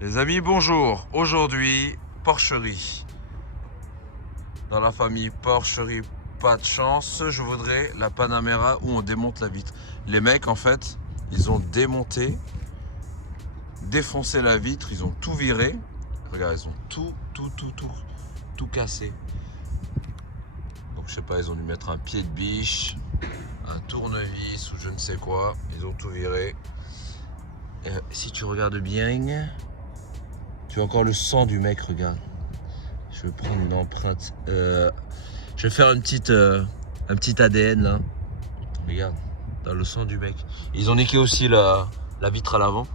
Les amis, bonjour. Aujourd'hui, porcherie. Dans la famille porcherie, pas de chance. Je voudrais la Panamera où on démonte la vitre. Les mecs, en fait, ils ont démonté, défoncé la vitre, ils ont tout viré. Regarde, ils ont tout cassé. Donc, je sais pas, ils ont dû mettre un pied de biche, un tournevis ou je ne sais quoi. Ils ont tout viré. Et si tu regardes bien, tu as encore le sang du mec, regarde. Je vais prendre une empreinte. Je vais faire un petit ADN là. Regarde, dans le sang du mec. Ils ont niqué aussi la vitre à l'avant.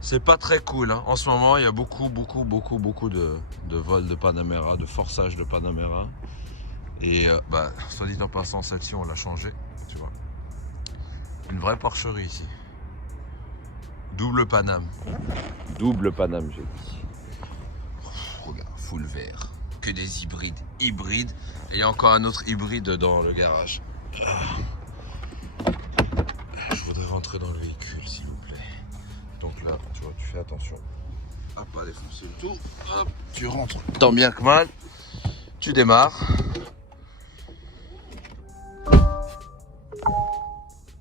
C'est pas très cool. Hein. En ce moment, il y a beaucoup de vols de Panamera, de forçage de Panamera. Et soit dit en passant, celle-ci, on l'a changée. Tu vois. Une vraie porcherie ici. Double Paname. Double Paname, j'ai dit. Regarde, full vert. Que des hybrides. Hybrides. Et il y a encore un autre hybride dans le garage. Je voudrais rentrer dans le véhicule, s'il vous plaît. Donc là, tu vois, tu fais attention à pas défoncer le tout. Hop, tu rentres tant bien que mal. Tu démarres.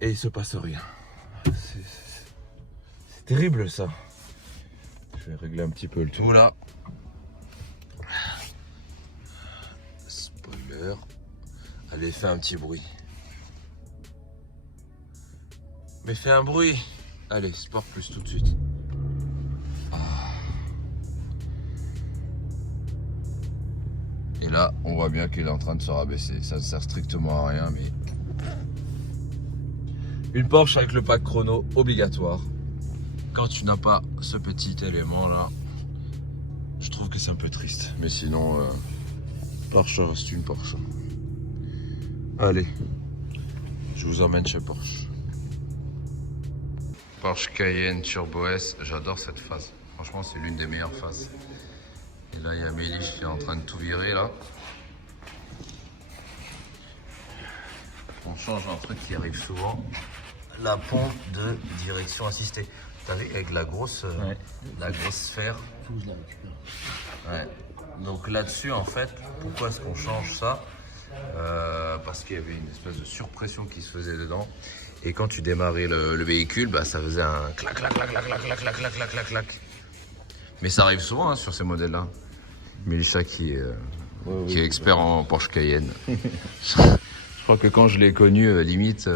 Et il se passe rien. C'est terrible ça. Je vais régler un petit peu le tout là. Spoiler. Allez, fais un petit bruit. Mais fais un bruit. Allez, Sport Plus tout de suite. Et là, on voit bien qu'il est en train de se rabaisser. Ça ne sert strictement à rien, mais... Une Porsche avec le pack chrono obligatoire. Quand tu n'as pas ce petit élément là, je trouve que c'est un peu triste. Mais sinon, Porsche reste une Porsche. Allez, je vous emmène chez Porsche. Porsche Cayenne Turbo S, j'adore cette phase. Franchement, c'est l'une des meilleures phases. Et là, il y a Mélich qui est en train de tout virer là. On change un truc qui arrive souvent. La pompe de direction assistée. T'as vu avec la grosse sphère. Faut que je la récupère. Ouais. Donc là-dessus, en fait, pourquoi est-ce qu'on change ça? Parce qu'il y avait une espèce de surpression qui se faisait dedans. Et quand tu démarrais le véhicule, bah, ça faisait un clac, clac, clac, clac, clac, clac, clac, clac, clac, clac, clac. Mais ça arrive souvent hein, sur ces modèles-là. Mélisha qui est expert en Porsche Cayenne. Je crois que quand je l'ai connu, limite...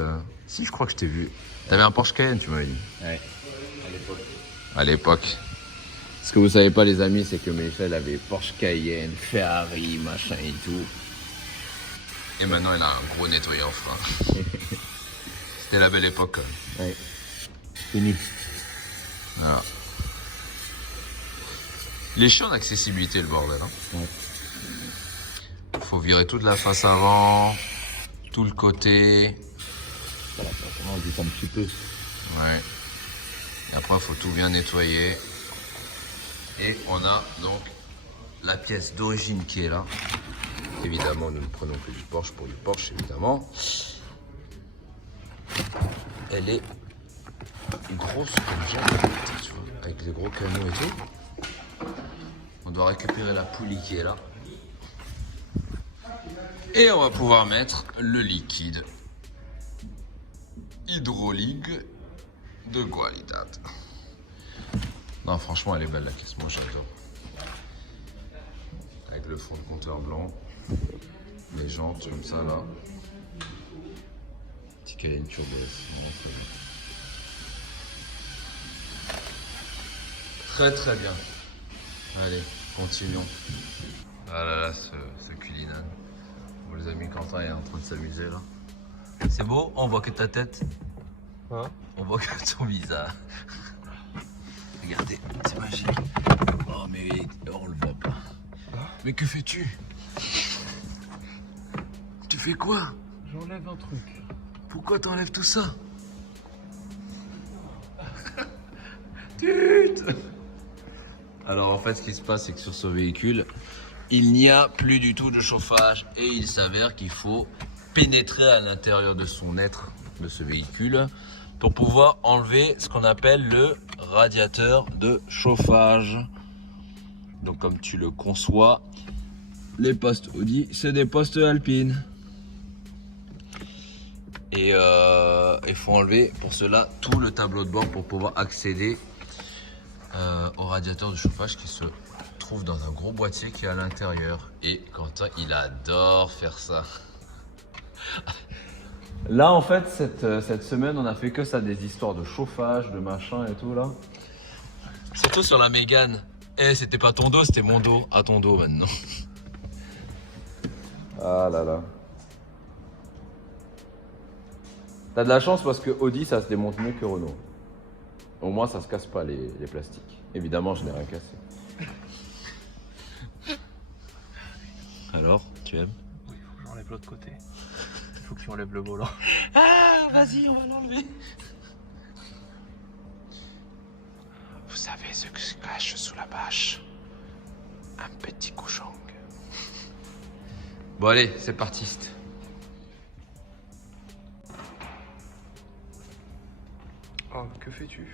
Si, je crois que je t'ai vu. T'avais un Porsche Cayenne, tu m'avais dit. Ouais, à l'époque. À l'époque. Ce que vous savez pas, les amis, c'est que Mélisha, elle avait Porsche Cayenne, Ferrari, machin et tout. Et maintenant, elle a un gros nettoyant frein. C'était la belle époque, quand même. Ouais. Fini. Voilà. Il est chiant d'accessibilité, le bordel. Hein. Ouais. Faut virer toute la face avant, tout le côté. Voilà, on dit un petit peu. Ouais. Et après, il faut tout bien nettoyer. Et on a donc la pièce d'origine qui est là. Évidemment, nous ne prenons que du Porsche pour du Porsche, évidemment. Elle est grosse comme jamais, tu vois, avec les gros canaux et tout. On doit récupérer la poulie qui est là. Et on va pouvoir mettre le liquide hydraulique de qualité. Non, franchement, elle est belle la caisse, moi j'adore. Avec le fond de compteur blanc, les jantes comme ça là. Petit Cayenne Turbo S, vraiment très bien. Très bien. Allez, continuons. Ah là là, ce culinane. Bon, les amis, Quentin est en train de s'amuser là. C'est beau, on voit que ta tête. Hein? On voit que ton visage. Regardez, c'est magique. Oh mais on le voit pas. Mais que fais-tu? Tu fais quoi? J'enlève un truc. Pourquoi t'enlèves tout ça? Tut. Alors en fait ce qui se passe c'est que sur ce véhicule, il n'y a plus du tout de chauffage et il s'avère qu'il faut pénétrer à l'intérieur de son être, de ce véhicule, pour pouvoir enlever ce qu'on appelle le radiateur de chauffage. Donc comme tu le conçois, les postes Audi, c'est des postes Alpine. Et il faut enlever pour cela tout le tableau de bord pour pouvoir accéder au radiateur de chauffage qui se trouve dans un gros boîtier qui est à l'intérieur. Et Quentin, il adore faire ça. Là, en fait, cette semaine, on a fait que ça, des histoires de chauffage, de machin et tout, là. Surtout sur la Mégane. Eh, c'était pas ton dos, c'était mon dos. À ton dos maintenant. Ah là là. T'as de la chance parce que Audi, ça se démonte mieux que Renault. Au moins, ça se casse pas les plastiques. Évidemment, je n'ai rien cassé. Alors, tu aimes? Oui, il faut que j'enlève l'autre côté. Il faut que tu enlèves le volant. Ah, vas-y, on va l'enlever. Vous savez ce que se cache sous la bâche? Un petit cochon. Bon allez, c'est parti. Oh, que fais-tu?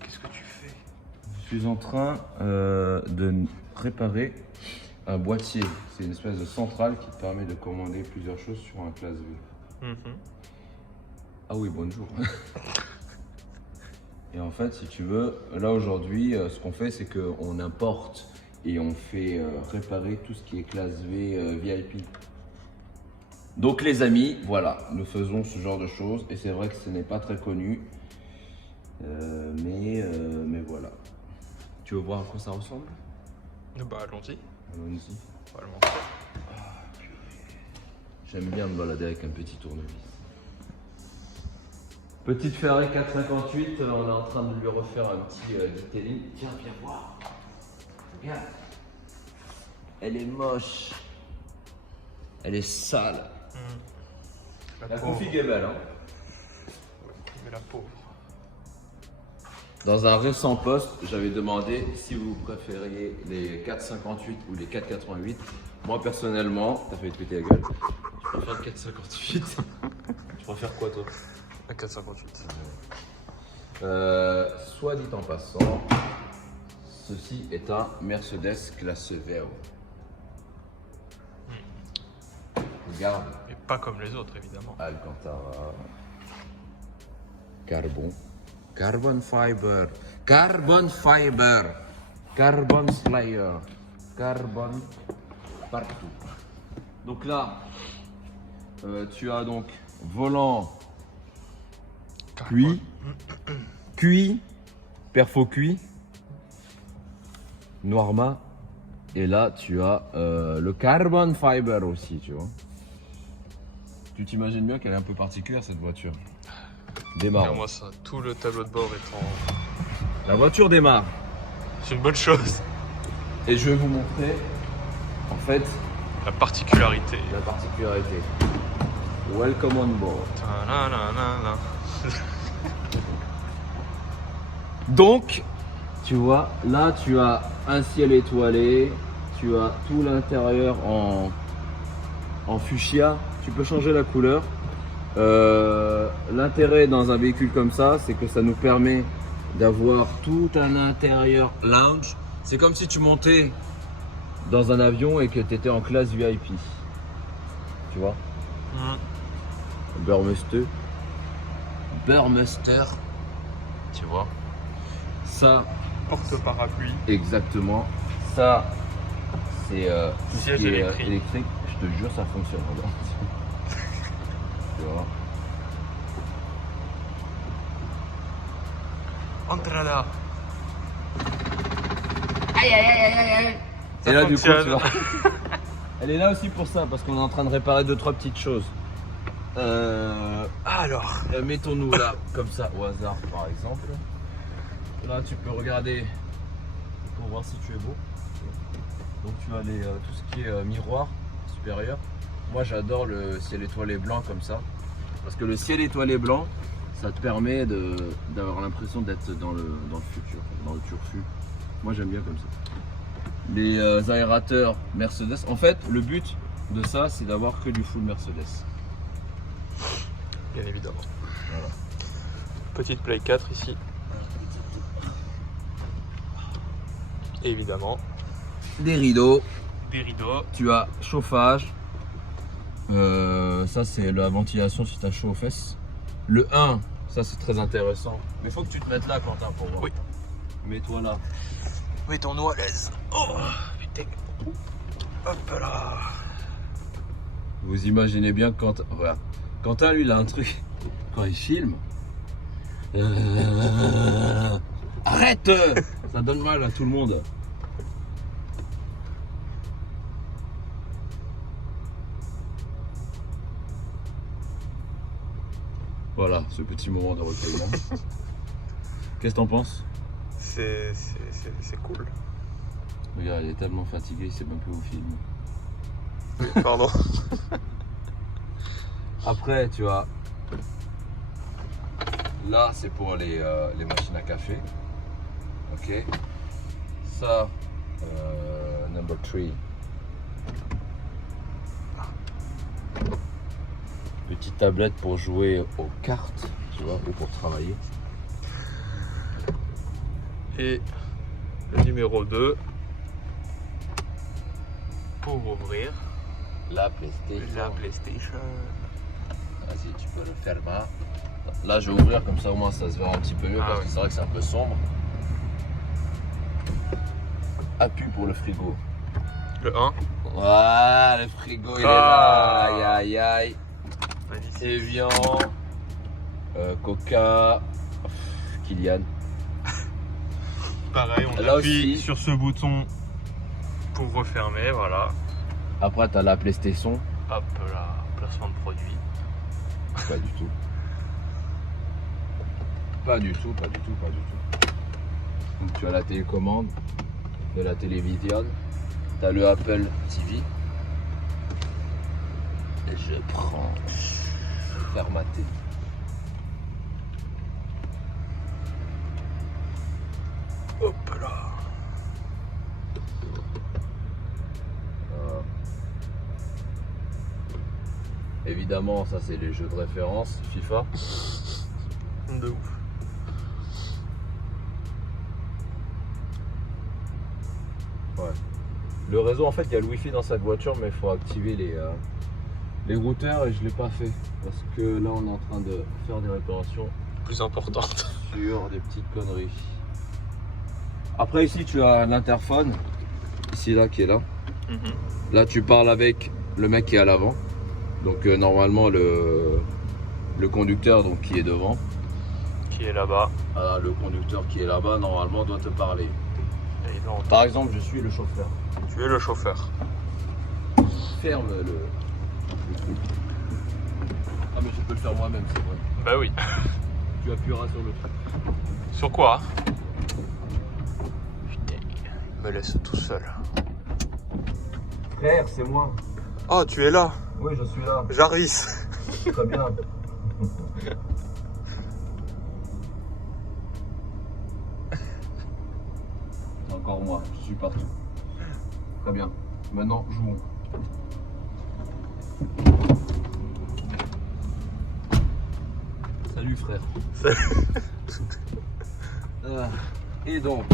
Qu'est-ce que tu fais? Je suis en train de réparer un boîtier. C'est une espèce de centrale qui te permet de commander plusieurs choses sur un classe V. Ah oui, bonjour. Et en fait, si tu veux, là aujourd'hui, ce qu'on fait, c'est qu'on importe et on fait réparer tout ce qui est classe V VIP. Donc les amis, voilà, nous faisons ce genre de choses et c'est vrai que ce n'est pas très connu, mais voilà. Tu veux voir à quoi ça ressemble? Bah, allons-y. Allons-y. On va le montrer. J'aime bien me balader avec un petit tournevis. Petite Ferrari 458, on est en train de lui refaire un petit detailing. Tiens, viens voir. Regarde. Elle est moche. Elle est sale. La pauvre. config est belle, hein. Mais la pauvre. Dans un récent post, j'avais demandé si vous préfériez les 458 ou les 488. Moi personnellement, t'as fait péter la gueule. Je préfère le 458. Tu préfères quoi toi? La 458. Soit dit en passant, ceci est un Mercedes classe VO. Regarde, Mais pas comme les autres, évidemment. Alcantara, carbon, carbon fiber, carbon fiber, carbon slayer, carbon partout. Donc là, tu as donc volant cuit, perfo cuit, noir mat, et là tu as le carbon fiber aussi, tu vois. Tu t'imagines bien qu'elle est un peu particulière cette voiture. Démarre. Regarde-moi ça, tout le tableau de bord est en... La voiture démarre. C'est une bonne chose. Et je vais vous montrer en fait La particularité. la particularité. Welcome on board. Ta-na-na-na-na. Donc, tu vois, là tu as un ciel étoilé, tu as tout l'intérieur en fuchsia, tu peux changer la couleur. L'intérêt dans un véhicule comme ça, c'est que ça nous permet d'avoir tout un intérieur lounge. C'est comme si tu montais dans un avion et que tu étais en classe VIP. Tu vois? Burmester. Burmester. Tu vois? Ça, Porte-parapluie. exactement. Ça, c'est tout ce Siège qui est électrique. électrique. Je te jure, ça fonctionne. Regarde. Tu vois? Entrada. Et là, du coup, fonctionne. tu vois. Elle est là aussi pour ça, parce qu'on est en train de réparer 2-3 petites choses. Alors. Mettons-nous là, comme ça, au hasard, par exemple. Là, tu peux regarder pour voir si tu es beau. Donc, tu as tout ce qui est miroir supérieur. Moi, j'adore le ciel étoilé blanc comme ça. Parce que le ciel étoilé blanc, ça te permet d'avoir l'impression d'être dans le futur, dans le turfu. Moi, j'aime bien comme ça. Les aérateurs Mercedes. En fait, le but de ça, c'est d'avoir que du full Mercedes. bien évidemment. Voilà. Petite Play 4 ici. Et évidemment, Des rideaux. des rideaux. Tu as chauffage. Ça c'est la ventilation si tu as chaud aux fesses. Le 1, ça c'est très intéressant. Mais faut que tu te mettes là Quentin pour voir. Oui. Mets-toi là. Mettons-nous à l'aise. Oh putain. Hop là. Vous imaginez bien quand regarde. Quentin lui il a un truc. Quand il filme. Arrête. Ça donne mal à tout le monde. Voilà, ce petit moment de recueillement. Qu'est-ce que t'en penses? C'est cool. Regarde, il est tellement fatigué, il sait même plus où film. Oui, pardon. Après, tu vois, là c'est pour les machines à café. Ok. Ça, number 3. Petite tablette pour jouer aux cartes, tu vois, ou pour travailler. Et le numéro 2 pour ouvrir La PlayStation. la PlayStation. Vas-y, tu peux le fermer. Là, je vais ouvrir comme ça, au moins ça se verra un petit peu mieux Ah parce ouais. que c'est vrai que c'est un peu sombre. Appui pour le frigo. Le 1. Voilà, le frigo il est Ah. là. Aïe aïe aïe. Magnifique. Evian, Coca, Kylian. Pareil, on Là appuie aussi. sur ce bouton pour refermer, voilà. Après, tu as la PlayStation. Hop là, placement de produit. Pas du tout. Pas du tout, pas du tout, pas du tout. Donc, tu as la télécommande de la télévision. Tu as le Apple TV. Et je prends. Fermaté. Hop là. Évidemment, ça c'est les jeux de référence, FIFA. De ouf. Ouais. Le réseau, en fait, il y a le Wi-Fi dans cette voiture, mais il faut activer les routeurs et je ne l'ai pas fait. Parce que là, on est en train de faire des réparations Plus importante. sur des petites conneries. Après, ici, tu as l'interphone. Ici, là, qui est là. Là, tu parles avec le mec qui est à l'avant. Donc, normalement, le conducteur donc, qui est devant. Qui est là-bas. Ah, le conducteur qui est là-bas, normalement, doit te parler. Et là, on- Par exemple, je suis le chauffeur. Tu es le chauffeur. Ferme le truc. Ah, mais je peux le faire moi-même, c'est vrai. Bah oui. Tu appuieras sur le truc. Sur quoi? Putain, il me laisse tout seul. Frère, c'est moi. Oh, tu es là. Oui, je suis là. Jarvis. Très bien. C'est encore moi, je suis partout. Très bien. Maintenant, jouons. Salut frère. Ah, et donc.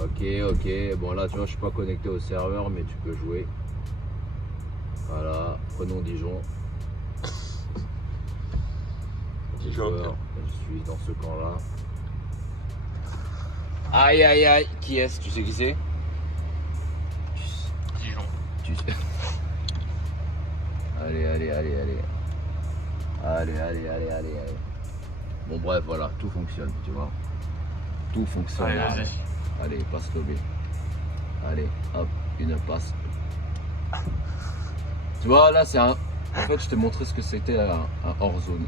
Ok. Bon là tu vois je suis pas connecté au serveur mais tu peux jouer. Voilà, prenons Dijon. Dijon. Joueur, je suis dans ce camp là. Aïe aïe aïe, qui est-ce? Tu sais qui c'est? Dijon. Tu sais. Allez. Allez. Bon bref voilà, tout fonctionne, tu vois. Tout fonctionne. Allez, vas-y. Allez, passe lobé. Allez, hop, une passe. Tu vois là c'est un. En fait je t'ai montré ce que c'était un hors zone.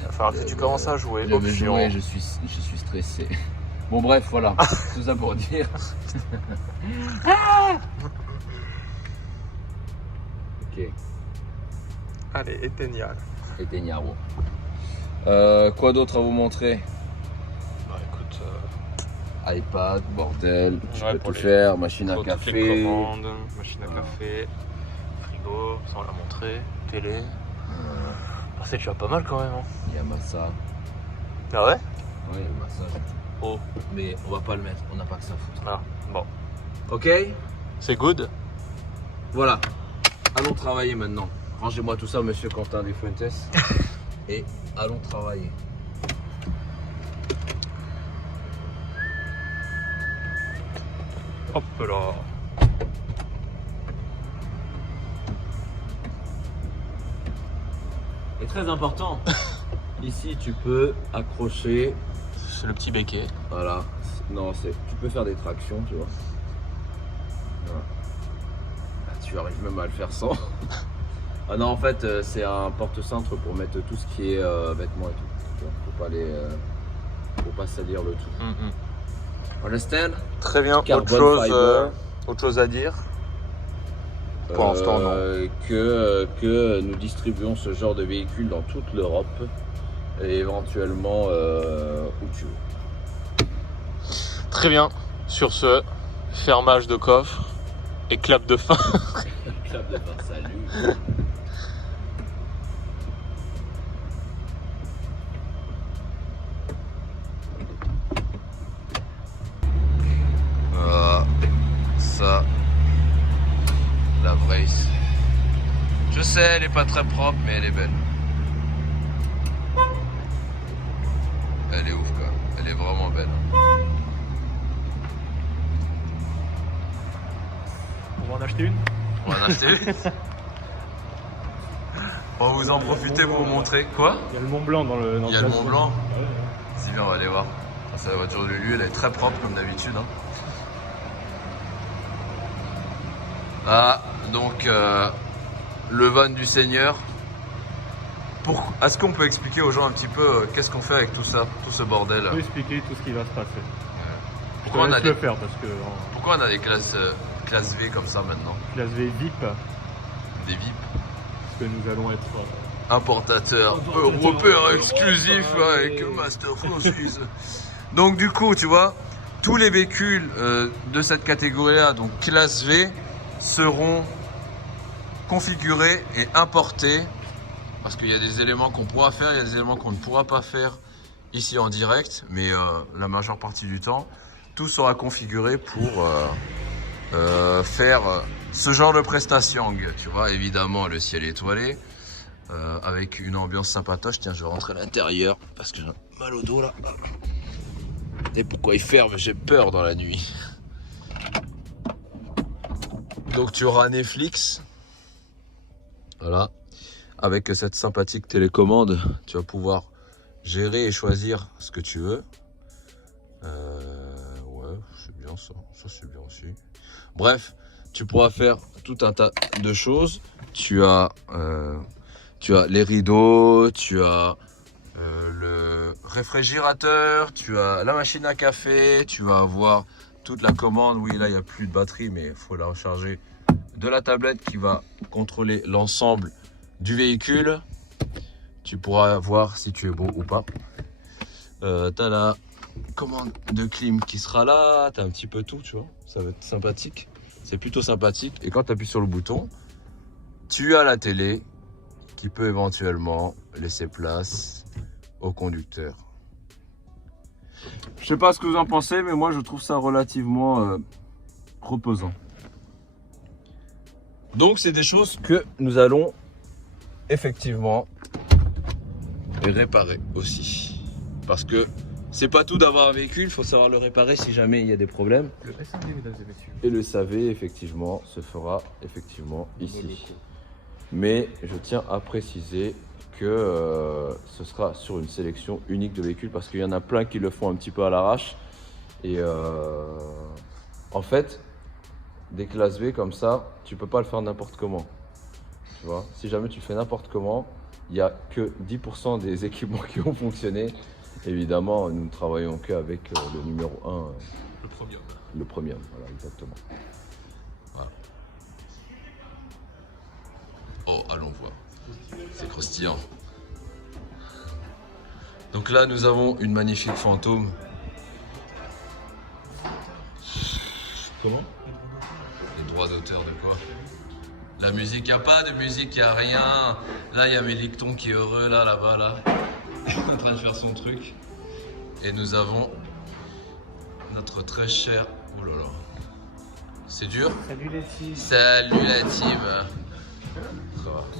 Il va falloir que tu commences à jouer. Je vais Option. jouer, je suis stressé. Bon bref voilà, tout ça pour dire. Ok. Allez, éteignal. Éteignaro. Quoi d'autre à vous montrer? Bah écoute, iPad, bordel, tu Ouais, peux pour tout les- faire, machine à Pour toutes les café. commandes, machine à Voilà. café, frigo, ça on l'a montré, télé. Voilà. Ah, c'est déjà pas mal quand même. Hein. Il y a massage. Ah ouais? Oui, il y a massage. Oh, Mais on va pas le mettre, on n'a pas que ça à foutre. ah, bon. Ok? C'est good. Voilà. Allons travailler maintenant. Rangez-moi tout ça, monsieur Quentin Desfuentes. Et allons travailler. Hop là. Et très important, ici tu peux accrocher. C'est le petit béquet. Voilà. Non, tu peux faire des tractions, tu vois. Voilà. Ah, tu arrives même à le faire sans. Ah non, en fait, c'est un porte-cintre pour mettre tout ce qui est vêtements et tout. Tu vois, faut pas salir le tout. Understand? Très bien. Carbon fiber. Autre chose à dire? Pour l'instant, non. Que nous distribuons ce genre de véhicule dans toute l'Europe et éventuellement où tu veux. Très bien. Sur ce, fermage de coffre et clap de fin. Clap de fin, salut. Voilà, ça, la brace. Je sais, elle est pas très propre, mais elle est belle. Elle est ouf quoi, elle est vraiment belle. On va en acheter une? On va en acheter une. On va vous en profiter pour vous montrer quoi. Il y a le Mont Blanc dans le. Il y a le Mont Blanc. Si bien, on va aller voir. Ça, c'est la voiture de Lulu, elle est très propre comme d'habitude. Hein. Ah, donc le van du Seigneur. Est-ce qu'on peut expliquer aux gens un petit peu qu'est-ce qu'on fait avec tout ça, tout ce bordel? Je peux expliquer tout ce qui va se passer. Pourquoi on a le faire parce que pourquoi on a des classes V comme ça maintenant? classe V VIP, Des VIP? parce que nous allons être Importateur européen exclusif avec Master Franchise. Donc du coup, tu vois, tous les véhicules de cette catégorie-là, donc classe V, seront configurés et importés parce qu'il y a des éléments qu'on pourra faire, il y a des éléments qu'on ne pourra pas faire ici en direct, mais la majeure partie du temps, tout sera configuré pour faire ce genre de prestations. Tu vois, évidemment, le ciel étoilé. Avec une ambiance sympatoche. Tiens, je vais rentrer à l'intérieur parce que j'ai mal au dos là. Et pourquoi il ferme? J'ai peur dans la nuit. Donc tu auras Netflix. Voilà. Avec cette sympathique télécommande, tu vas pouvoir gérer et choisir ce que tu veux. Ouais, c'est bien ça. Ça c'est bien aussi. Bref, tu pourras faire tout un tas de choses. Tu as les rideaux, tu as le réfrigérateur, tu as la machine à café, tu vas avoir toute la commande. Oui, là, il n'y a plus de batterie, mais il faut la recharger. De la tablette qui va contrôler l'ensemble du véhicule. Tu pourras voir si tu es beau ou pas. Tu as la commande de clim qui sera là. Tu as un petit peu tout, tu vois. Ça va être sympathique. C'est plutôt sympathique. Et quand tu appuies sur le bouton, tu as la télé qui peut éventuellement laisser place au conducteur. Je sais pas ce que vous en pensez, mais moi je trouve ça relativement reposant. Donc c'est des choses que nous allons effectivement réparer aussi. Parce que c'est pas tout d'avoir un véhicule, il faut savoir le réparer si jamais il y a des problèmes. le SAV, mesdames et messieurs. Et le SAV effectivement se fera effectivement ici. Mais je tiens à préciser que ce sera sur une sélection unique de véhicules parce qu'il y en a plein qui le font un petit peu à l'arrache. Et en fait, des classes V comme ça, tu peux pas le faire n'importe comment. Tu vois, si jamais tu fais n'importe comment, il n'y a que 10% des équipements qui vont fonctionner. Évidemment, nous ne travaillons qu'avec le numéro 1. Le premium. Le premium, voilà, exactement. Voilà. Oh, allons voir. C'est croustillant. Donc là, nous avons une magnifique fantôme Comment? Les droits d'auteur de quoi? La musique, y a pas de musique, y a rien. Là, il y a Mélicton qui est heureux, là-bas, là. En train de faire son truc. Et nous avons notre très cher... Oh là là. C'est dur? Salut les filles. Salut la team.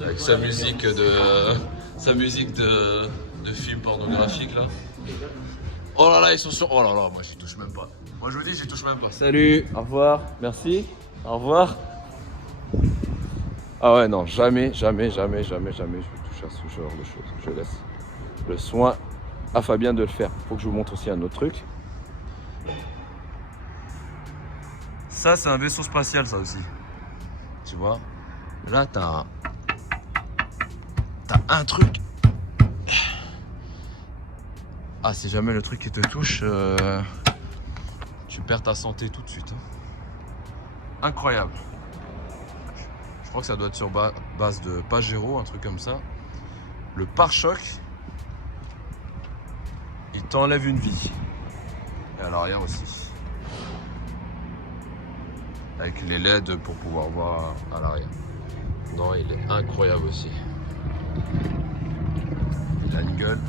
Avec sa musique de... de film pornographique, là. Oh là là, ils sont sur... Oh là là, moi j'y touche même pas. Moi je vous dis, j'y touche même pas. Salut, au revoir, merci, au revoir. Ah ouais, non, jamais je vais toucher à ce genre de choses. Je laisse le soin à Fabien de le faire. Faut que je vous montre aussi un autre truc. Ça, c'est un vaisseau spatial, ça aussi. Tu vois? Là, t'as un truc. Ah, si jamais le truc qui te touche, tu perds ta santé tout de suite. Incroyable. Je crois que ça doit être sur base de Pajero, un truc comme ça. Le pare-choc, il t'enlève une vie. Et à l'arrière aussi. Avec les LED pour pouvoir voir à l'arrière. Non, il est incroyable aussi. Il a une gueule.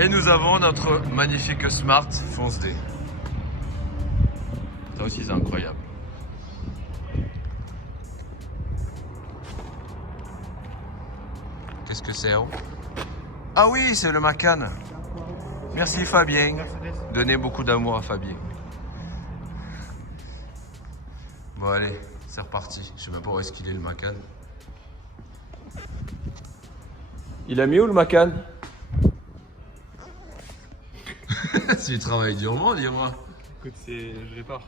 Et nous avons notre magnifique Smart Fonce D. Ça aussi c'est incroyable. Qu'est-ce que c'est? Ah oui, c'est le Macan. Merci Fabien. Donnez beaucoup d'amour à Fabien. Bon allez, c'est reparti. Je sais même pas où est-ce qu'il est le Macan. Il a mis où le Macan? Tu travailles durement, dis-moi. Écoute, je répare.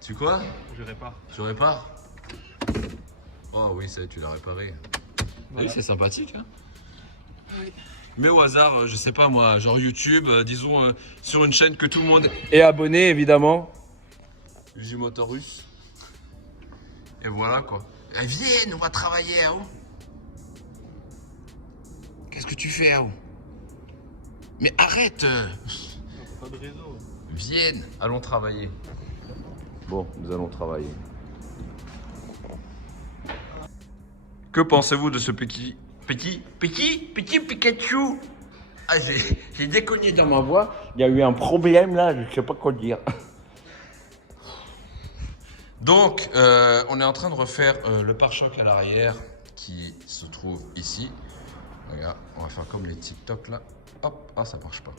Tu quoi? Je répare. Tu répares? Oh oui, ça tu l'as réparé. Voilà. Oui, c'est sympathique. Hein, oui. Mais au hasard, je sais pas moi, genre YouTube, disons sur une chaîne que tout le monde est abonné évidemment. J-Motorus. Et voilà quoi. Eh, viens, on va travailler, hein. Qu'est-ce que tu fais, hein? Mais arrête! Pas de réseau. Vienne, allons travailler. Bon, nous allons travailler. Que pensez-vous de ce petit Pikachu? Ah, j'ai déconné dans ma voix. Il y a eu un problème là, je sais pas quoi dire. Donc, on est en train de refaire le pare-choc à l'arrière qui se trouve ici. Regarde, on va faire comme les TikTok là. Hop, ah ça marche pas.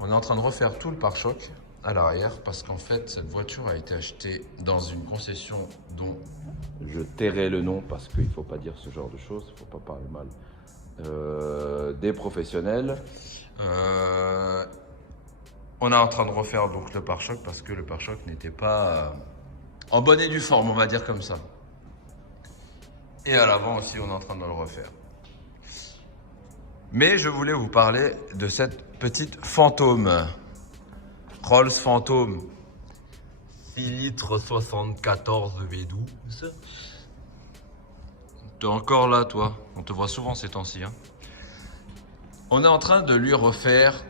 On est en train de refaire tout le pare-choc à l'arrière parce qu'en fait cette voiture a été achetée dans une concession dont je tairai le nom parce qu'il ne faut pas dire ce genre de choses, il ne faut pas parler mal des professionnels. On est en train de refaire donc le pare-choc parce que le pare-choc n'était pas en bonne et due forme, on va dire comme ça. Et à l'avant aussi on est en train de le refaire. Mais je voulais vous parler de cette petite fantôme. Rolls Phantom. 6 litres 74 V12. T'es encore là, toi. On te voit souvent ces temps-ci. Hein. On est en train de lui refaire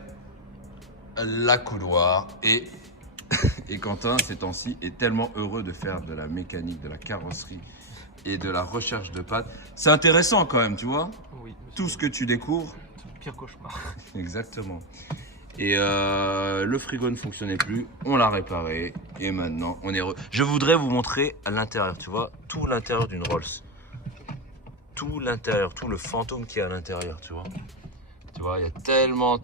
la couloir. Et Quentin, ces temps-ci, est tellement heureux de faire de la mécanique, de la carrosserie et de la recherche de panne. C'est intéressant quand même, tu vois. Oui. Tout ce que tu découvres. C'est le pire cauchemar. Exactement. Et le frigo ne fonctionnait plus, on l'a réparé et maintenant on est heureux. Je voudrais vous montrer à l'intérieur, tu vois, tout l'intérieur d'une Rolls. Tout l'intérieur, tout le fantôme qui est à l'intérieur, tu vois. Tu vois, il y a tellement de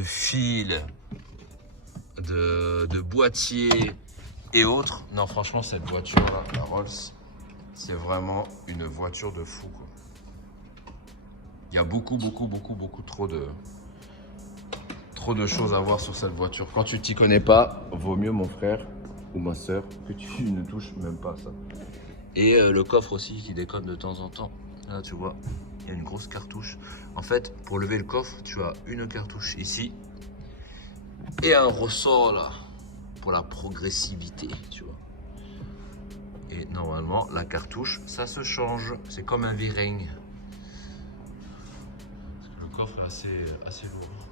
fils, de boîtiers et autres. Non, franchement, cette voiture-là, la Rolls, c'est vraiment une voiture de fou, quoi. Il y a beaucoup trop de choses à voir sur cette voiture. Quand tu t'y connais pas, vaut mieux mon frère ou ma soeur que tu ne touches même pas à ça. Et le coffre aussi qui déconne de temps en temps. Là tu vois, il y a une grosse cartouche. En fait, pour lever le coffre, tu as une cartouche ici et un ressort là pour la progressivité, tu vois. Et normalement, la cartouche, ça se change. C'est comme un vireng. Le coffre est assez lourd.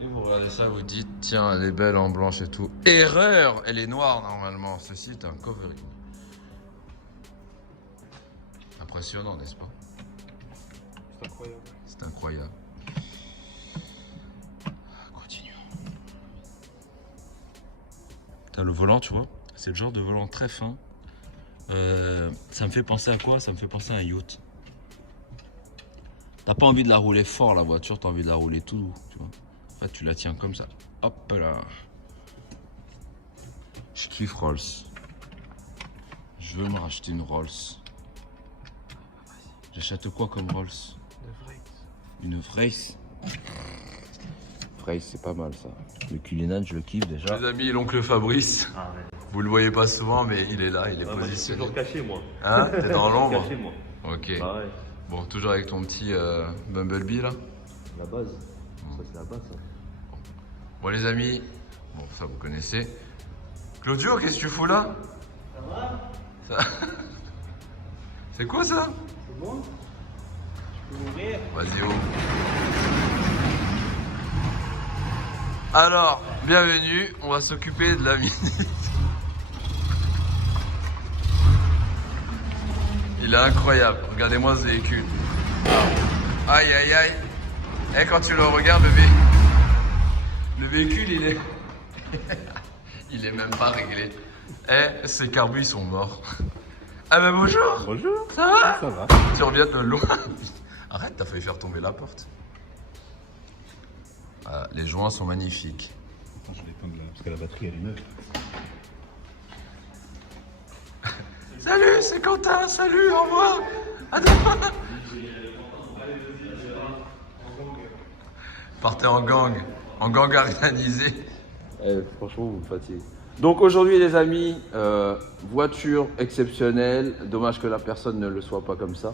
Et vous regardez ça, vous dites, tiens, elle est belle en blanche et tout. Erreur, elle est noire normalement. Ceci est un covering. Impressionnant, n'est-ce pas? C'est incroyable. C'est incroyable. Continuons. T'as le volant, tu vois? C'est le genre de volant très fin. Ça me fait penser à quoi? Ça me fait penser à un yacht. T'as pas envie de la rouler fort la voiture, t'as envie de la rouler tout doux, tu vois. En fait, tu la tiens comme ça. Hop là. Je kiffe Rolls. Je veux me racheter une Rolls. J'achète quoi comme Rolls? Une Vrace. Vrace, c'est pas mal ça. Le Cullinan, je le kiffe déjà. Les amis, l'oncle Fabrice. Ah ouais. Vous le voyez pas souvent, mais il est là, il est Moi, je suis positionné. toujours caché, moi. Hein? T'es dans l'ombre? Caché, moi. Ok. Bah ouais. Bon, toujours avec ton petit Bumblebee là. La base. Ça, c'est la base, ça. Bon les amis, bon ça vous connaissez. Claudio, qu'est-ce que tu fous là? Ça va? C'est quoi ça? C'est bon? Je peux ouvrir? Vas-y, ouvre. Alors, bienvenue, on va s'occuper de la minute. Il est incroyable, regardez-moi ce véhicule. Aïe aïe aïe. Et quand tu le regardes, le véhicule il est... il est même pas réglé. Eh, ces carbus ils sont morts. Ah ben bonjour. Bonjour. Ça va? Ça va. Tu reviens de loin. Arrête, t'as failli faire tomber la porte. Ah, les joints sont magnifiques. Attends, je vais éteindre là, parce que la batterie elle est neuve. Salut, c'est Quentin, salut, au revoir. À demain. Partez en gang organisé. Franchement, vous me fatiguez. Donc aujourd'hui les amis, voiture exceptionnelle. Dommage que la personne ne le soit pas comme ça.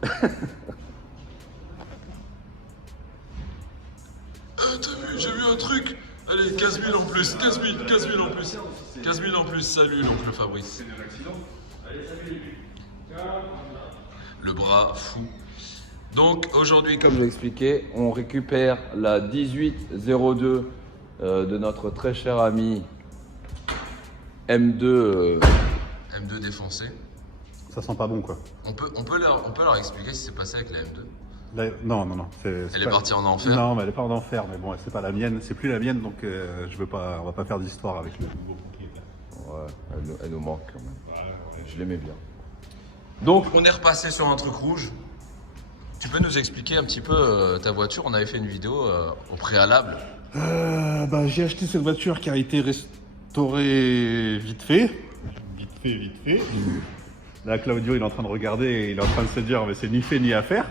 T'as vu, j'ai vu un truc. Allez, 15 000 en plus, 15 000 en plus. 15 000 en plus, salut l'oncle Fabrice. Le bras fou. Donc aujourd'hui, comme je l'ai expliqué, on récupère la 1802 de notre très cher ami M2 défoncé. Ça sent pas bon quoi. On peut leur expliquer ce qui s'est passé avec la M2. Non. Elle est partie en enfer. Non, mais elle est pas en enfer, mais bon, c'est pas la mienne, c'est plus la mienne, donc je veux pas, on va pas faire d'histoire avec le nouveau propriétaire. Ouais, elle nous manque quand même. Je l'aimais bien. Donc on est repassé sur un truc rouge. Tu peux nous expliquer un petit peu ta voiture? On avait fait une vidéo au préalable. J'ai acheté cette voiture qui a été restaurée vite fait. Vite fait. Là, Claudio, il est en train de regarder et il est en train de se dire, mais c'est ni fait ni à faire.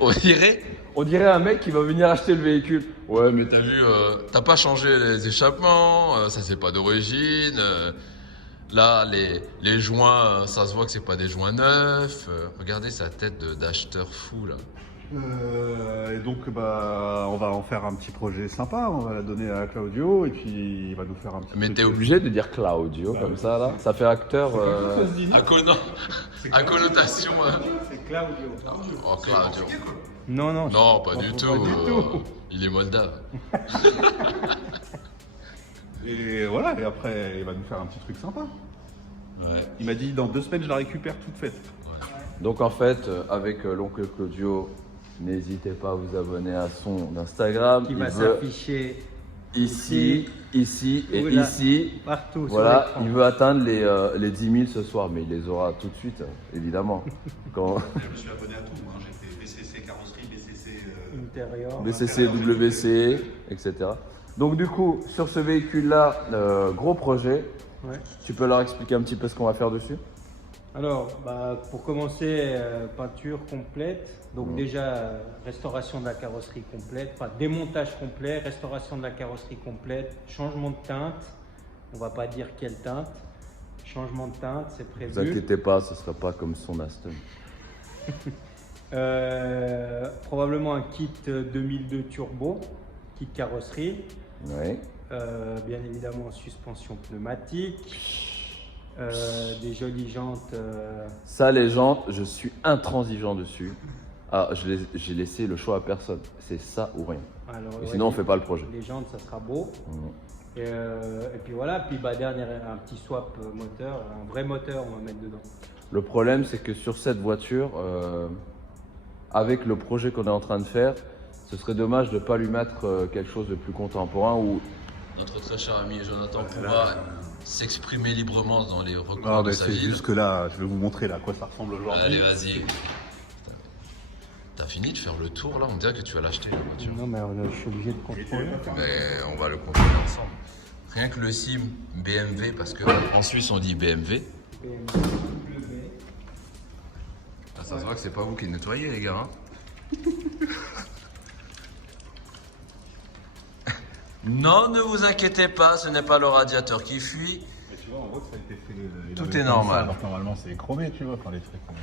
On dirait un mec qui va venir acheter le véhicule. Ouais, mais t'as vu, t'as pas changé les échappements, ça c'est pas d'origine. Là, les joints, ça se voit que c'est pas des joints neufs. Regardez sa tête d'acheteur fou là. Et donc, on va en faire un petit projet sympa. On va la donner à Claudio et puis il va nous faire un petit. Mais truc. t'es obligé de dire Claudio comme ça là. Ça fait acteur. À connotation. C'est Claudio. Oh, Claudio. Non, non. Non, pas du Pas tout. du tout. Il est moldave. Et voilà, et après, il va nous faire un petit truc sympa. Ouais. Il m'a dit, dans 2 semaines, je la récupère toute faite. Donc en fait, avec l'oncle Claudio, n'hésitez pas à vous abonner à son Instagram. Qui Il va veut s'afficher ici et Oula. ici. partout. Voilà, sur l'écran. il veut atteindre les 10 000 ce soir, mais il les aura tout de suite, évidemment. Quand Je me suis abonné à tout, moi. J'ai fait BCC carrosserie, BCC. Intérieur. BCC, WC, etc. Donc du coup, sur ce véhicule-là, gros projet, Ouais. tu peux leur expliquer un petit peu ce qu'on va faire dessus? Alors, pour commencer, peinture complète. Donc déjà, restauration de la carrosserie complète, enfin démontage complet, restauration de la carrosserie complète, changement de teinte. On va pas dire quelle teinte. Changement de teinte, c'est Ne vous prévu. inquiétez pas, ce ne sera pas comme son Aston. Probablement un kit 2002 turbo, kit carrosserie. Ouais. Bien évidemment suspension pneumatique, des jolies jantes. Ça, les jantes, je suis intransigeant dessus. Ah, j'ai laissé le choix à personne. C'est ça ou rien. Alors, Et ouais, sinon, on fait pas le projet. Les jantes, ça sera beau. Mhm. Et puis voilà, puis bah, dernier, un petit swap moteur, un vrai moteur, on va mettre dedans. Le problème, c'est que sur cette voiture, avec le projet qu'on est en train de faire, ce serait dommage de ne pas lui mettre quelque chose de plus contemporain où Notre très cher ami Jonathan pourra s'exprimer librement dans les recoins Non, de mais sa c'est ville. juste que là, je vais vous montrer là, à quoi ça ressemble aujourd'hui. Allez, vas-y. T'as fini de faire le tour là? On dirait que tu vas l'acheter la voiture. Non, mais je suis obligé de contrôler. Mais on va le contrôler ensemble. Rien que le sim BMW, parce que en Suisse on dit BMW. Ah, ça se voit que c'est pas vous qui nettoyez les gars. Hein. Non, ne vous inquiétez pas, ce n'est pas le radiateur qui fuit. Mais tu vois, en gros, ça a été fait. Tout est normal. Alors normalement, c'est chromé, tu vois, quand les traits chromés.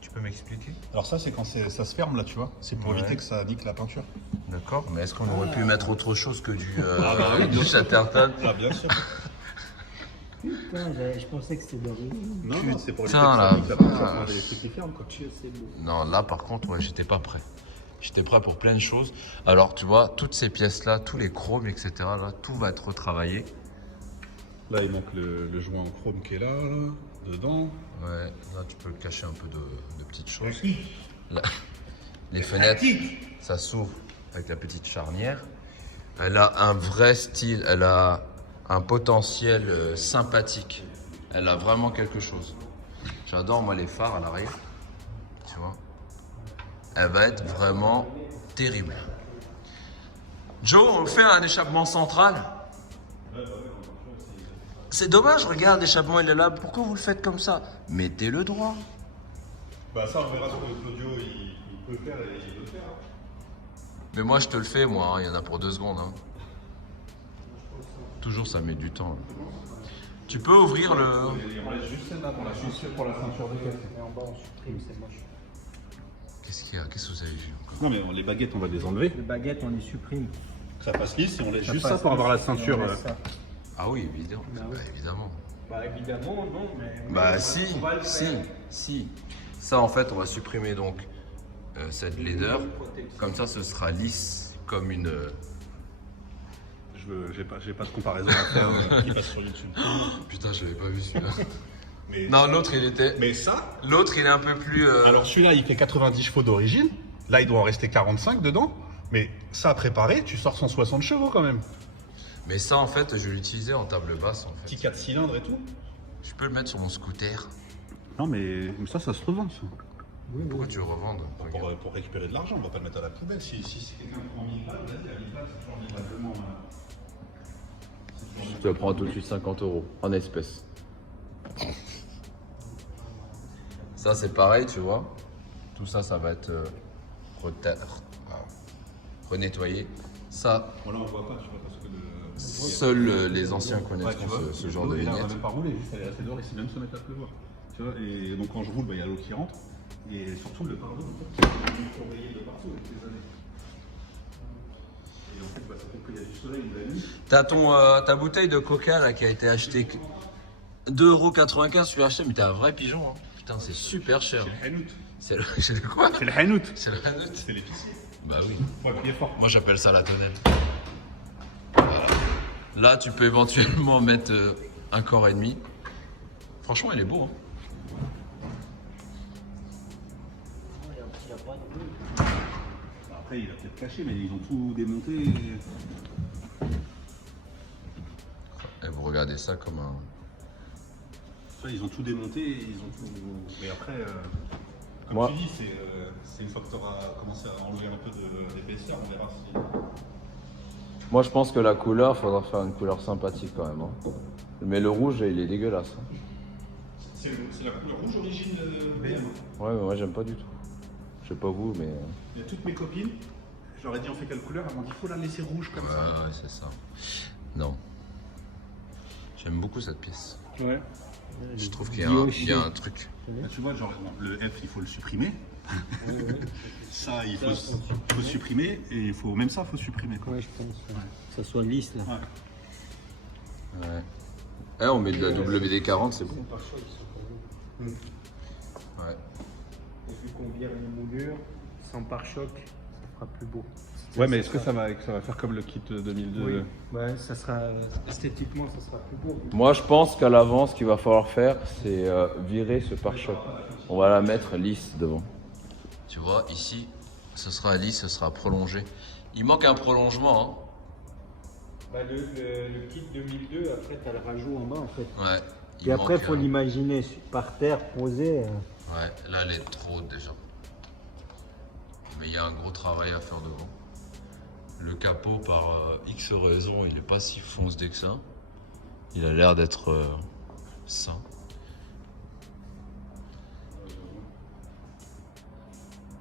Tu peux m'expliquer? Alors ça, c'est quand ça se ferme là, tu vois. C'est pour Ouais. éviter que ça nique la peinture. D'accord, mais est-ce qu'on aurait pu mettre autre chose que du Chatterton? Ah, bien sûr. Putain, je pensais que c'était d'origine. Non, c'est pour éviter que Putain, ça la nique la peinture quand vache. les trucs qui ferment, quoi. C'est beau. Non, là par contre, ouais, j'étais pas prêt. J'étais prêt pour plein de choses. Alors, tu vois, toutes ces pièces-là, tous les chromes, etc., là, tout va être retravaillé. Là, il manque le joint en chrome qui est là, dedans. Ouais, là, tu peux cacher un peu de petites choses. Là, les fenêtres, ça s'ouvre avec la petite charnière. Elle a un vrai style, elle a un potentiel sympathique. Elle a vraiment quelque chose. J'adore, moi, les phares à l'arrière. Tu vois? Elle va être vraiment terrible. Joe, on fait un échappement central. C'est dommage, regarde, l'échappement il est là. Pourquoi vous le faites comme ça? Mettez-le droit. Bah ça, on verra ce que Claudio il peut faire et il veut faire. Mais moi je te le fais, moi, hein, il y en a pour 2 secondes. Hein. Toujours ça met du temps. Là. Tu peux ouvrir le... On laisse juste celle-là pour la ceinture de caisse. Et en bas, on supprime, c'est moche. Qu'est-ce qu'il y a? Qu'est-ce que vous avez vu encore? Non, mais les baguettes, on va les enlever. Les baguettes, on les supprime. Que ça passe lisse et on laisse juste passe ça pour avoir la lisse, ceinture. on laisse ça. Ah oui, évidemment. Bah Bah, oui. évidemment. Bah évidemment, non, mais... Bah si, on va le faire. si. Ça en fait, on va supprimer donc cette laideur. Comme ça, ce sera lisse comme une... J'ai pas de comparaison à faire qui passe sur YouTube. Putain, je l'avais pas vu celui-là. Mais, Non, l'autre il était... mais ça, L'autre il est un peu plus... alors celui-là, il fait 90 chevaux d'origine. Là, il doit en rester 45 dedans. Mais ça, à préparer, tu sors 160 chevaux quand même. Mais ça en fait, je vais l'utiliser en table basse en Petit fait. 4 cylindres et tout. Je peux le mettre sur mon scooter. Non, mais ça se revend, ça. Pourquoi tu le revends? Regarde. Pour récupérer de l'argent, on va pas le mettre à la poubelle. Si c'est quelqu'un qui prend 1000 balles, vas-y, à 1000 balles, c'est toujours libéralement. Tu vas prendre tout de suite 50 € en espèces. Ça c'est pareil, tu vois. Tout ça, ça va être renettoyé. Ça, Bon, là, on voit pas, tu vois, parce que seuls les anciens connaîtront ce genre de Il vignette. va même pas rouler, juste aller assez dehors, ici même se mettre à pleuvoir. Tu vois, et donc quand je roule, bah, il y a l'eau qui rentre. Et surtout le pare-brise, en fait, qui est surveillé de partout avec les années. Et en fait, bah, ça fait qu'il y a du soleil de la nuit. T'as ta bouteille de coca là qui a été achetée 2,95 €, tu l'as acheté, mais t'es un vrai pigeon. Hein. Putain, c'est super cher. C'est le Hanout. C'est le quoi? C'est le Hanout. C'est le Hanout. C'est l'épicier. Bah oui. Faut appuyer fort. Moi j'appelle ça la tonnelle. Voilà. Là tu peux éventuellement mettre un corps et demi. Franchement il est beau. Hein. Après, il a peut-être caché, mais ils ont tout démonté. Et vous regardez ça comme un... Tu vois, ils ont tout démonté, ils ont tout. Mais après, comme Moi- tu dis, c'est une fois que tu auras commencé à enlever un peu d'épaisseur, on verra si. Moi, je pense que la couleur, faudra faire une couleur sympathique quand même. Hein. Mais le rouge, il est dégueulasse. Hein. C'est la couleur rouge origine BM. Ouais, mais moi, j'aime pas du tout. Je sais pas vous, mais... Il y a toutes mes copines, je leur ai dit on fait quelle couleur, elles m'ont dit il faut la laisser rouge comme ça. Ouais, c'est ça. Non. J'aime beaucoup cette pièce. Ouais. Je trouve qu'il y a un truc. Là, tu vois, genre, le F, il faut le supprimer. Ça, il faut supprimer. Et même ça, il faut supprimer. Quoi. Ouais, je pense. Ouais. Que ça soit lisse là. Ouais. Ouais. Eh, on met de la WD-40, c'est bon. Ouais. Et vu qu'on vire les moulures, sans pare-choc, ça fera plus beau. Ouais, mais est-ce que ça va faire comme le kit 2002? Oui, ouais, ça sera esthétiquement, ça sera plus beau. Moi, je pense qu'à l'avant, ce qu'il va falloir faire, c'est virer ce pare-choc. On va la mettre lisse devant. Tu vois, ici, ce sera lisse, ce sera prolongé. Il manque un prolongement, hein. Bah, le kit 2002, après, tu as le rajout en bas, en fait. Ouais. Et après, il faut l'imaginer par terre, posé. Ouais, là, elle est trop haute déjà. Mais il y a un gros travail à faire devant. Le capot, par X raison, il n'est pas si foncé que ça. Il a l'air d'être sain.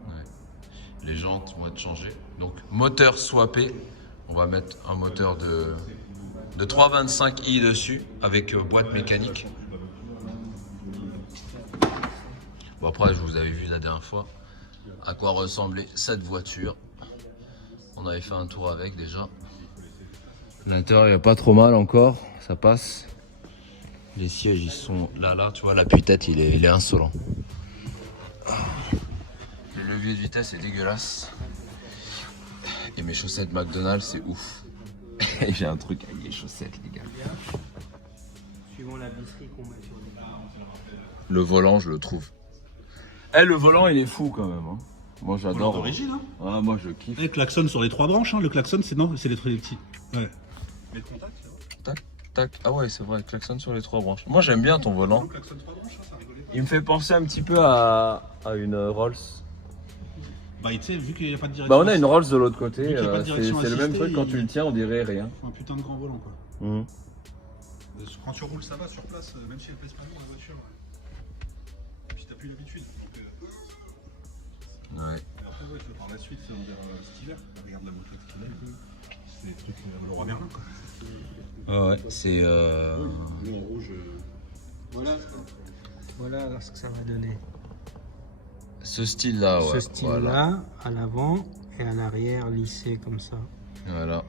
Ouais. Les jantes vont être changées. Donc, moteur swappé. On va mettre un moteur de 325i dessus avec boîte mécanique. Bon, après, je vous avais vu la dernière fois à quoi ressemblait cette voiture. On avait fait un tour avec déjà. L'intérieur, il n'y a pas trop mal encore, ça passe. Les sièges, ils sont là, tu vois, l'appui-tête, il est insolent. Le levier de vitesse est dégueulasse. Et mes chaussettes McDonald's, c'est ouf. J'ai un truc avec les chaussettes, les gars. Suivant la visserie qu'on met sur les barres. Le volant, je le trouve. Le volant, il est fou quand même. Hein. Moi, j'adore. D'origine, hein. Ah, moi, je kiffe. Et klaxon sur les 3 branches, hein. Le klaxon, c'est les petits. Ouais. Mais le contact, Tac, tac. Ah ouais, c'est vrai, klaxon sur les 3 branches. Moi, j'aime bien ton volant. le klaxon 3 branches, ça rigolait. Il me fait penser un petit peu à une Rolls. Bah, tu sais, vu qu'il n'y a pas de direction. Bah, on a une Rolls de l'autre côté. Vu qu'il y a pas de C'est direction le même assistée, truc, quand tu le tiens, on dirait rien. Un putain de grand volant, quoi. Mhm. Quand tu roules, ça va sur place, même si elle pèse pas lourd, la voiture. Et puis t'as plus l'habitude. Donc, Ouais. et après, ouais, par la suite, on dirait Steeler. Regarde la moto de Steeler. C'est des trucs le roi Merlin, quoi. Ah ouais, c'est. Nous, en rouge. Voilà ce que ça va donner. Ce style-là, ouais. Ce style-là, à l'avant et à l'arrière, lissé comme ça. Voilà.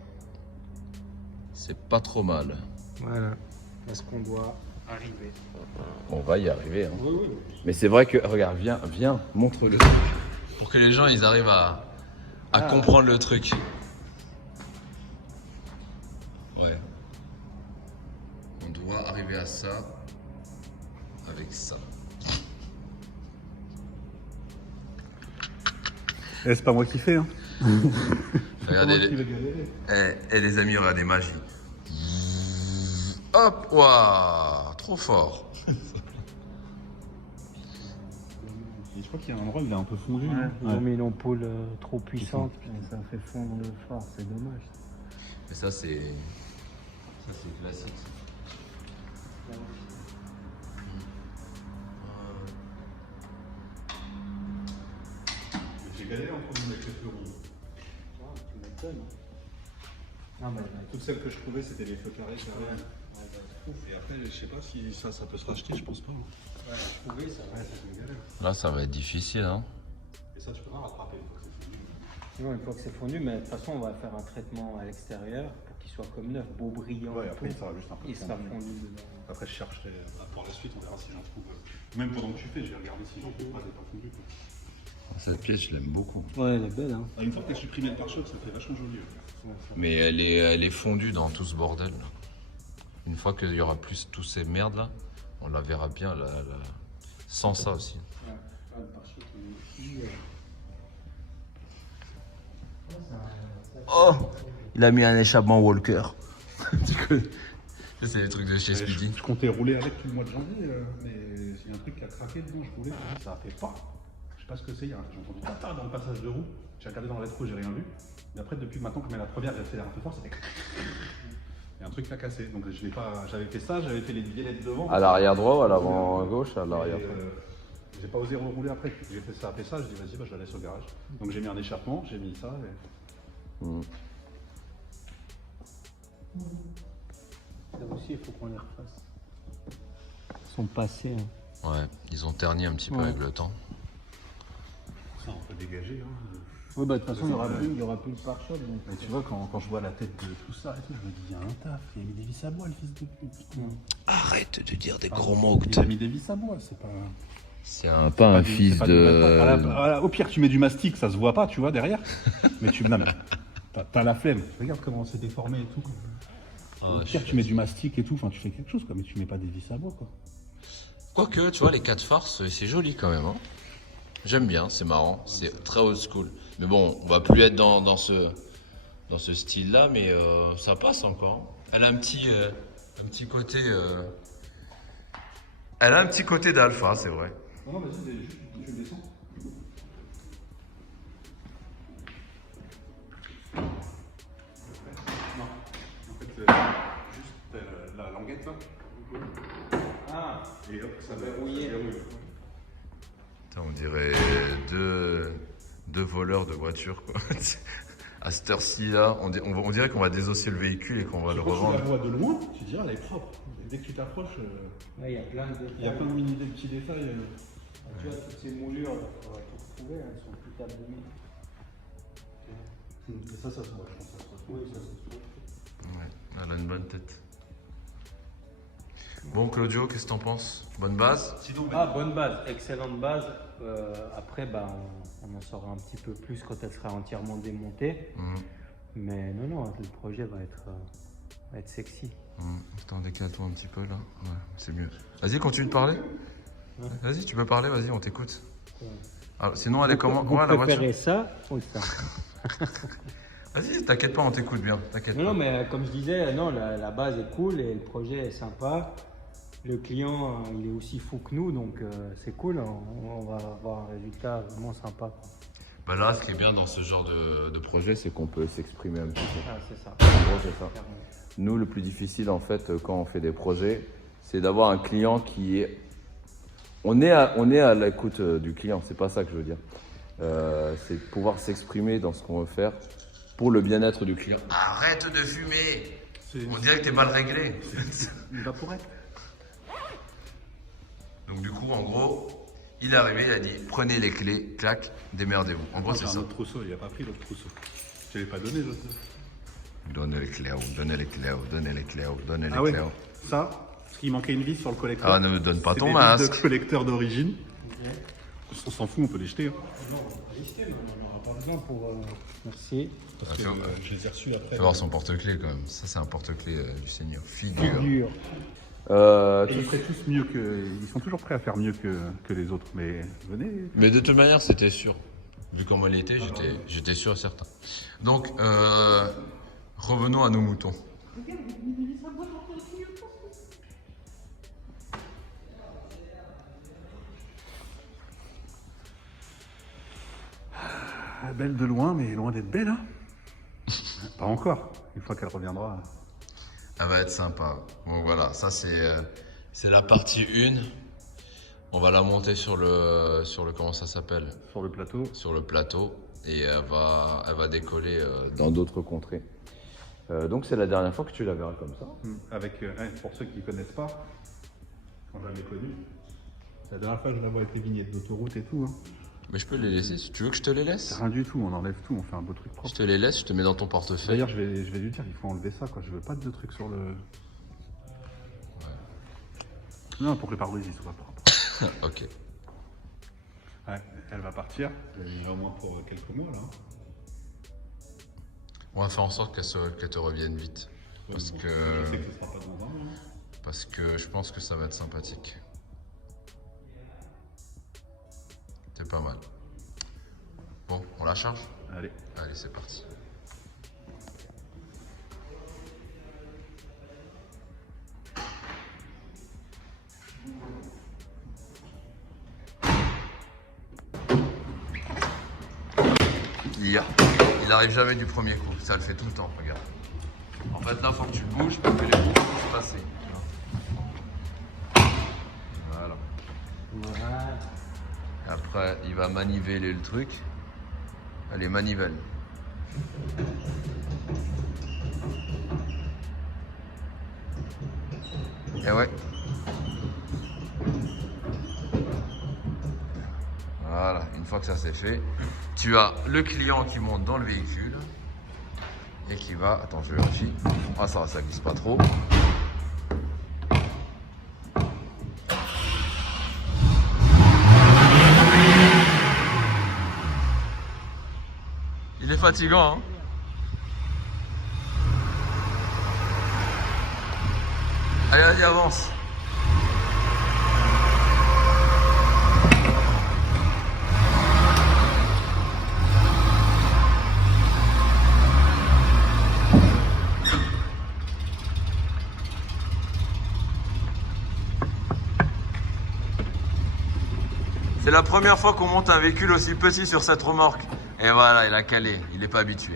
C'est pas trop mal. Voilà. Parce qu'on doit arriver. On va y arriver. Hein. Oui, oui. Mais c'est vrai que, regarde, viens, montre-le. Pour que les gens ils arrivent à comprendre le truc. Ouais. On doit arriver à ça avec ça. C'est pas moi qui fais, hein. Regardez les amis, regardez magie. Hop, waouh, trop fort. Et je crois qu'il y a un endroit où il est un peu fondu. Ouais, hein. ils ont mis une ampoule trop puissante, ça fait fondre le phare, c'est dommage. Mais ça c'est classique. J'ai galéré en premier avec les feux ronds. Tu m'étonnes. Non, mais Toutes celles que je trouvais, c'était les feux carrés. Et après, je sais pas si ça peut se racheter, je pense pas. Hein. je trouvais ça. Ouais, c'est une galère. Là ça va être difficile, hein. Et ça, tu peux pas rattraper une fois que c'est fini. Non, une fois que c'est fondu, mais de toute façon, on va faire un traitement à l'extérieur pour qu'il soit comme neuf, beau brillant. Ouais, et après, tout. il sera juste un peu Il sera fondu. fondu dedans. Après, je chercherai pour la suite, on verra si j'en trouve. Même pendant que tu fais, je vais regarder si j'en trouve pas des pas fondus. Cette pièce je l'aime beaucoup. Ouais, elle est belle, hein. Une fois que tu as supprimé le pare-choc, ça fait vachement joli. Mais elle est fondue dans tout ce bordel là. Une fois qu'il y aura plus tous ces merdes là, on la verra bien sans ça aussi. Oh, il a mis un échappement Walker. C'est les trucs de chez Speedy. Je comptais rouler avec tout le mois de janvier, mais il y a un truc qui a craqué dedans, je voulais, ça a fait pas. Je sais pas ce que c'est, j'ai entendu tata dans le passage de roue, j'ai regardé dans le rétro, j'ai rien vu. Et après, depuis maintenant qu'on met la première, j'ai accéléré un peu fort, ça fait. Il y a un truc qui a cassé, donc je l'ai pas. J'avais fait ça, j'avais fait les biellettes devant. À l'arrière droit ou à l'avant gauche, à l'arrière. J'ai pas osé rouler après. J'ai fait ça, je dis vas-y, je la laisse au garage. Donc j'ai mis un échappement, j'ai mis ça. Et... Ça aussi, il faut qu'on les refasse. Ils sont passés. Hein. Ouais, ils ont terni un petit peu avec le temps. Ça, on peut dégager. Hein. Oui, bah de toute façon, il n'y aura plus de pare-choc. Mais tu vois, quand je vois la tête de tout ça et tout, je me dis, il y a un taf, il a mis des vis à bois, le fils de pute. Arrête de dire des gros mots. Il a mis des vis à bois, c'est pas. C'est pas un fils c'est pas de. au pire, tu mets du mastic, ça se voit pas, tu vois, derrière. Mais tu non, mais t'as la flemme. Regarde comment c'est déformé et tout. Au pire, tu mets du mastic et tout, enfin, tu fais quelque chose, quoi, mais tu mets pas des vis à bois, quoi. Quoique, tu vois, les 4 phares, c'est joli quand même. Hein. J'aime bien, c'est marrant, c'est très old school. Mais bon, on va plus être dans ce style-là, mais ça passe encore. Elle a un petit côté. Elle a un petit côté d'alpha, c'est vrai. Non, vas-y, juste, je descends. Non, en fait, juste la languette là. Ah, Et hop, ça va verrouiller. Putain, on dirait deux voleurs de voitures, quoi. À cette heure-ci, là, on dirait qu'on va désosser le véhicule et qu'on va le Quand tu revendre. la vois de loin, tu te dis, elle est propre. Et dès que tu t'approches, ouais, il y a plein de détails. il y a plein de petits détails. Tu vois, toutes ces moulures, il faudra tout retrouver, elles sont toutes abîmées. Et ça se voit, je pense. Ça se retrouve. Oui, ça se trouve. Ouais, elle a une bonne tête. Bon, Claudio, qu'est-ce que t'en penses? Bonne base? Sinon, Ah, bonne base, excellente base. Après, bah, on en saura un petit peu plus quand elle sera entièrement démontée. Mais non, le projet va être sexy. Attends, décale-toi un petit peu là. Ouais, c'est mieux. Vas-y, continue de parler. Vas-y, tu peux parler, vas-y, on t'écoute. Ah, sinon, elle est comment? Vous Ouais, la voiture. préférez ça ou ça? Vas-y, t'inquiète pas, on t'écoute bien. T'inquiète Non, pas. mais comme je disais, non, la base est cool et le projet est sympa. Le client, il est aussi fou que nous, donc c'est cool. On va avoir un résultat vraiment sympa. Bah là, ce qui est bien dans ce genre de projet, c'est qu'on peut s'exprimer un petit peu. Ah, c'est ça. En gros, c'est ça. Clairement. Nous, le plus difficile, en fait, quand on fait des projets, c'est d'avoir un client qui est... On est à l'écoute du client, c'est pas ça que je veux dire. C'est de pouvoir s'exprimer dans ce qu'on veut faire pour le bien-être du client. Arrête de fumer! On dirait que t'es mal réglé. une vaporette. Donc du coup, en gros, il est arrivé, il a dit, prenez les clés, clac, démerdez-vous. En gros, c'est J'ai ça. un autre trousseau, il a pas pris l'autre trousseau. Je l'ai pas donné, l'autre. Donnez les clés, donnez les clés, donnez les clés, donnez les Ah ouais, clés. ça, parce qu'il manquait une vis sur le collecteur. Ah, ne me donne pas C'est ton des masque. vis de collecteur d'origine. On s'en fout, on peut les jeter. Hein. Non, on va lister, mais on n'en aura pas besoin pour. Merci. Parce que je les ai reçus après. Fais voir son porte-clés quand même. Ça, c'est un porte-clés du Seigneur. Figure. Dur. Et ils feraient tous mieux que. Ils sont toujours prêts à faire mieux que les autres. Mais venez. Mais de toute manière, c'était sûr. Vu comment il était, j'étais sûr et certain. Donc, revenons à nos moutons. Belle de loin, mais loin d'être belle. Hein. Pas encore. Une fois qu'elle reviendra. Elle va être sympa. Bon, voilà, ça c'est la partie 1. On va la monter sur le comment ça s'appelle? Sur le plateau. Sur le plateau. Et elle va décoller dans d'autres contrées. Donc c'est la dernière fois que tu la verras comme ça. Avec, pour ceux qui ne connaissent pas, quand je l'avais connue, la dernière fois je la vois avec les vignettes d'autoroute et tout. Hein. Mais je peux les laisser, si tu veux que je te les laisse. Rien du tout, on enlève tout, on fait un beau truc Je propre. te les laisse, je te mets dans ton portefeuille. D'ailleurs, je vais lui dire, il faut enlever ça, quoi. Je veux pas de trucs sur le. Non, pour que le pare-brise soit propre. Ok. Ouais, elle va partir. Il y en a au moins pour quelques mois là. On va faire en sorte qu'elle te revienne vite. Parce que Je sais que ce sera pas dans un mois. Hein. Parce que je pense que ça va être sympathique. C'est pas mal. Bon, on la charge? Allez. Allez, c'est parti. Il arrive jamais du premier coup, ça le fait tout le temps, regarde. En fait là, faut que tu bouges pour que les bouts puissent passer. Voilà. Voilà. Après, il va maniveler le truc. Allez, manivelle. Et ouais. Voilà, une fois que ça c'est fait, tu as le client qui monte dans le véhicule et qui va... Attends, je vérifie. Ah, ça glisse pas trop. C'est fatigant, hein. Allez, vas-y, avance. C'est la première fois qu'on monte un véhicule aussi petit sur cette remorque. Et voilà, il a calé, il n'est pas habitué.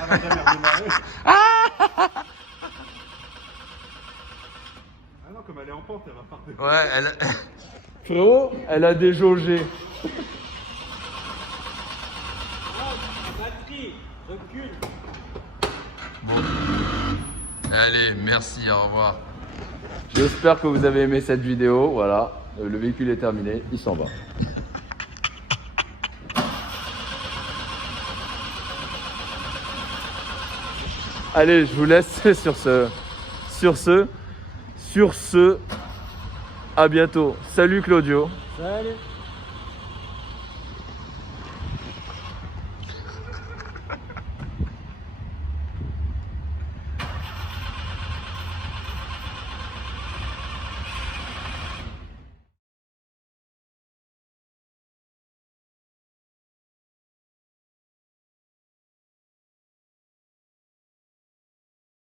Ah non, comme elle est en pente, elle va partir. Ouais, elle... Frérot, elle a déjaugé. Batterie, recule. Bon. Allez, merci, au revoir. J'espère que vous avez aimé cette vidéo. Voilà, le véhicule est terminé, il s'en va. Allez, je vous laisse sur ce. À bientôt. Salut Claudio. Salut.